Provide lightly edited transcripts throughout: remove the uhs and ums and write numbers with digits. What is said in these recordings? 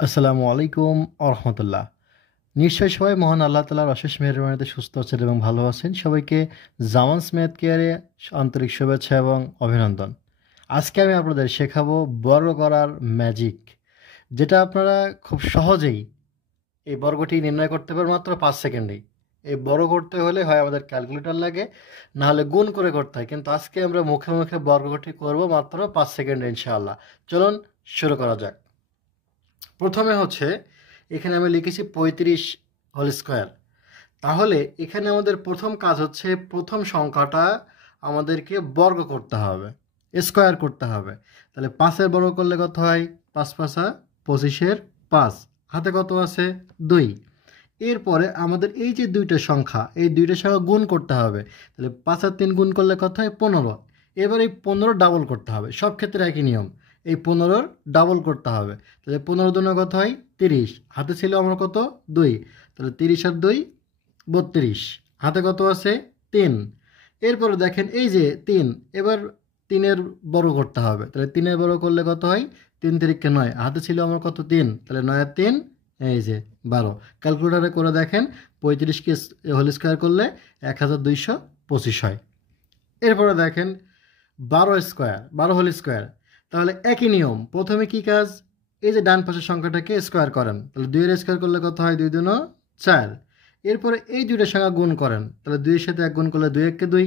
আসসালামু আলাইকুম আরহামতুল্লাহ। নিশ্চয়ই সবাই মহান আল্লাহ তালার অশেষ মেহরবানিতে সুস্থ আছেন এবং ভালো আছেন। সবাইকে জামানস ম্যাথ কেয়ারে আন্তরিক শুভেচ্ছা এবং অভিনন্দন। আজকে আমি আপনাদের শেখাবো বর্গ করার ম্যাজিক, যেটা আপনারা খুব সহজেই এই বর্গটি নির্ণয় করতে পারেন মাত্র 5 সেকেন্ডেই। এই বর্গ করতে হলে হয় আমাদের ক্যালকুলেটর লাগে, না হলে গুণ করে করতে হয়, কিন্তু আজকে আমরা মুখে মুখে বর্গটি করব মাত্র 5 সেকেন্ডে ইনশাআল্লাহ। চলুন শুরু করা যাক। প্রথমে হচ্ছে এখানে আমি লিখেছি 35 হোল স্কোয়ার। তাহলে এখানে আমাদের প্রথম কাজ হচ্ছে প্রথম সংখ্যাটা আমাদেরকে বর্গ করতে হবে, স্কোয়ার করতে হবে। তাহলে 5-এর বর্গ করলে কত হয়? 5×5 25-এর 5, হাতে কত আছে? 2। এরপরে আমাদের এই যে দুইটা সংখ্যা, এই দুইটা সংখ্যা গুণ করতে হবে। তাহলে 5 আর 3 গুণ করলে কত হয়? 15। এবার এই 15 ডাবল করতে হবে, সব ক্ষেত্রে একই নিয়ম, এই 15-র ডাবল করতে হবে। তাহলে 15 দুগুণে কত হয়? 30। হাতে ছিল আমার কত? 2। তাহলে 30 আর 2 32, হাতে কত আছে? 3। এরপরে দেখেন এই যে 3, এবার 3-এর বর্গ করতে হবে। তাহলে 3-এর বর্গ করলে কত হয়? 3 তিরিকে 9, হাতে ছিল আমার কত? 3। তাহলে 9 আর 3 এই যে 12। ক্যালকুলেটারে করে দেখেন, 35কে হোল স্কোয়ার করলে 1225 হয়। এরপরে দেখেন 12 স্কোয়ার, 12 হোল স্কোয়ার। তাহলে একই নিয়ম, প্রথমে কি কাজ? এই যে ডান পাশের সংখ্যাটাকে স্কোয়ার করেন। তাহলে 2-এর স্কোয়ার করলে কত হয়? 2 দুগুণ 4। এরপরে এই দুইটা সংখ্যা গুণ করেন। তাহলে 2-এর সাথে 1 গুণ করলে 2 একে 2।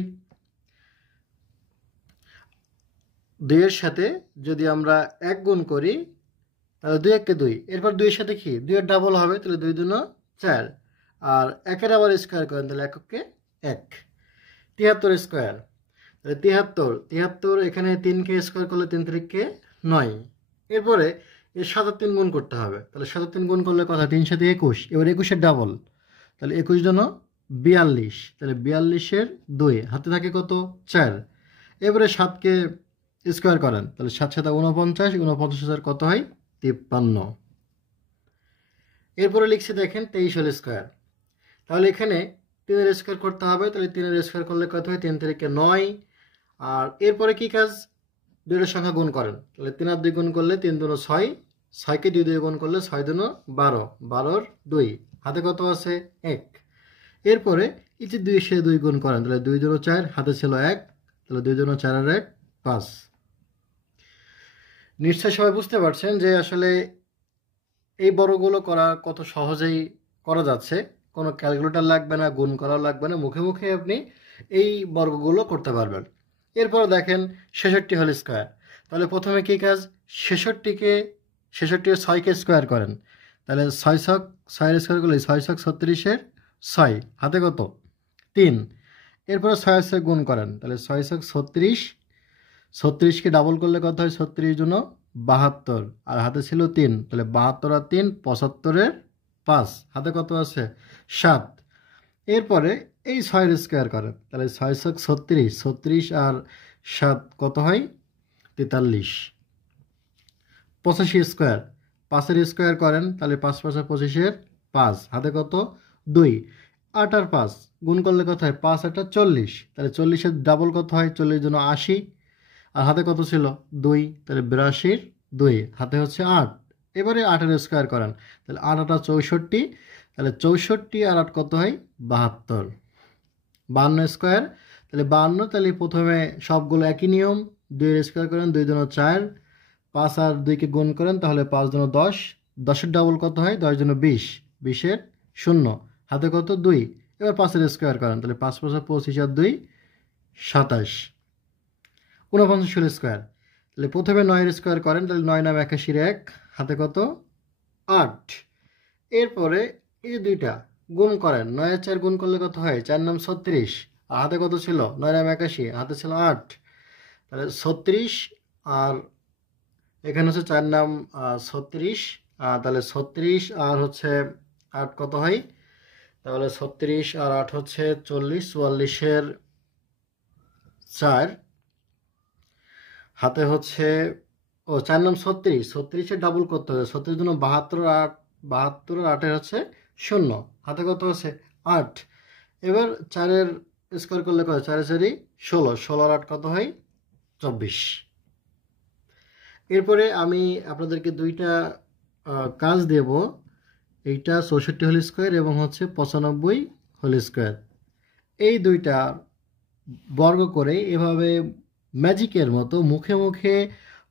2-এর সাথে যদি আমরা 1 গুণ করি তাহলে 2 একে 2। এরপর 2-এর সাথে কি? 2-এর ডাবল হবে, তাহলে 2 দুগুণ 4। আর 1-এর আবার স্কোয়ার করেন, তাহলে এককে 1। 73 স্কোয়ার। তাহলে 73 এখানে 3কে স্কোয়ার করলে 3 তিরিকে 9। এরপরে এর 7 আর 3 গুণ করতে হবে। তাহলে 7 আর 3 গুণ করলে কথা? 3 সাথে 21। এবার 21-এর ডাবল, তাহলে 21 জন 42। তাহলে 42-এর 2, হাতে থাকে কত? 4। এবারে 7কে স্কোয়ার করেন। তাহলে 7 7 49, 49 কত হয়? 53। এরপরে লিখছি দেখেন 23 হোল স্কোয়ার। তাহলে এখানে 3-এর স্কোয়ার করতে হবে। তাহলে 3-এর স্কোয়ার করলে কত হয়? 3 তিরিকে 9। আর এরপরে কি কাজ? দুইটার সংখ্যা গুণ করেন। তাহলে 3 আর 2 গুণ করলে 3 দুগুণ 6, 6কে 2 দিয়ে গুণ করলে 6 দুগুণ 12, 12-র 2, হাতে কত আছে? 1। এরপরে এই যে 2-এর সাথে 2 গুণ করেন। তাহলে 2 দুগুণ 4, হাতে ছিল 1। তাহলে 2 দুগুণ 4 আর 1 5। নিশ্চয় সবাই বুঝতে পারছেন যে আসলে এই বড়গুলো করা কত সহজেই করা যাচ্ছে। কোনো ক্যালকুলেটর লাগবে না, গুণ করা লাগবে না, মুখে মুখে আপনি এই বর্গগুলো করতে পারবেন। এরপর দেখেন 66 হোল স্কোয়ার। তাহলে প্রথমে কী কাজ? 66 6কে স্কোয়ার করেন। তাহলে 6 স্কোয়ার করলে 6 36-এর 6, হাতে কত? 3। এরপরে 6 গুণ করেন। তাহলে 6 36, 36কে ডাবল করলে কত হয়? 36 জন্য 72, আর হাতে ছিল 3। তাহলে 72 আর 3 75-এর 5, হাতে কত আছে? 7। এরপরে এই 6-এর স্কোয়ার করেন। তাহলে 6 36, 36 আর 7 কত হয়? 43। 85 স্কোয়ার, 5-এর স্কোয়ার করেন। তাহলে 5 5 25-এর 5, হাতে কত? 2। 8 আর 5 গুণ করলে কত হয়? 5 8 40। তাহলে 40-এর ডাবল কত হয়? 40 জন্য 80, আর হাতে কত ছিল? 2। তাহলে 82-এর 2, হাতে হচ্ছে 8। এবারে 8-এর স্কোয়ার করেন। তাহলে 8 8 64। তাহলে 64 আর 8 কত হয়? 72। 52 স্কোয়ার। তাহলে 52, তাহলে প্রথমে সবগুলো একই নিয়ম, 2-এর স্কোয়ার করেন। 2 দুগুণ 4, 5 আর 2কে গুণ করেন। তাহলে 5 দুগুণ 10, 10-এর ডাবল কত হয়? 10 দুগুণ 20, 20-এর 0, হাতে কত? 2। এবার 5-এর স্কোয়ার করেন। তাহলে 5 5 25 আর 2 27। 49 হোল স্কোয়ার। তাহলে প্রথমে 9-এর স্কোয়ার করেন। তাহলে 9 9 81-এর 1, হাতে কত? 8। এরপরে এই দুইটা গুণ করেন। 9 আর 4 গুণ করলে কত হয়? 4 9 36, আর হাতে কত ছিল? 9 9 81, হাতে ছিল 8। তাহলে 36, আর এখানে হচ্ছে 4 নাম 36, তাহলে 36 আর হচ্ছে 8 কত হয়? তাহলে 36 আর 8 হচ্ছে 40, 44-এর 4, হাতে হচ্ছে 4 নাম 36, 36-এর ডাবল করতে হবে। 36 জন্য 72 আর 8, 72 আর 8-এর হচ্ছে 0, হাতে কত আছে? 8। এবার 4-এর স্কোয়ার করলে কত? 4 4 16, 16 আর 8 কত হয়? 24। এরপরে আমি আপনাদেরকে দুইটা কাজ দেব। এইটা 64 হোল স্কোয়ার এবং হচ্ছে 95 হোল স্কোয়ার, এই দুইটা বর্গ করে এভাবে ম্যাজিকের মতো মুখে মুখে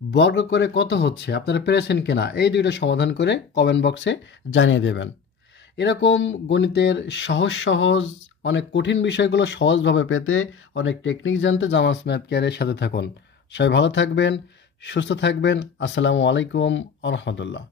বর্গ করে কত হচ্ছে আপনারা পেরেছেন কিনা এই দুইটা সমাধান করে কমেন্ট বক্সে জানিয়ে দেবেন। এরকম গণিতের সহজ সহজ অনেক কঠিন বিষয়গুলো সহজভাবে পেতে, অনেক টেকনিক জানতে জামাস ম্যাথ কেয়ারের সাথে থাকুন। সবাই ভালো থাকবেন, সুস্থ থাকবেন। আসসালামু আলাইকুম আ রহমতুল্লাহ।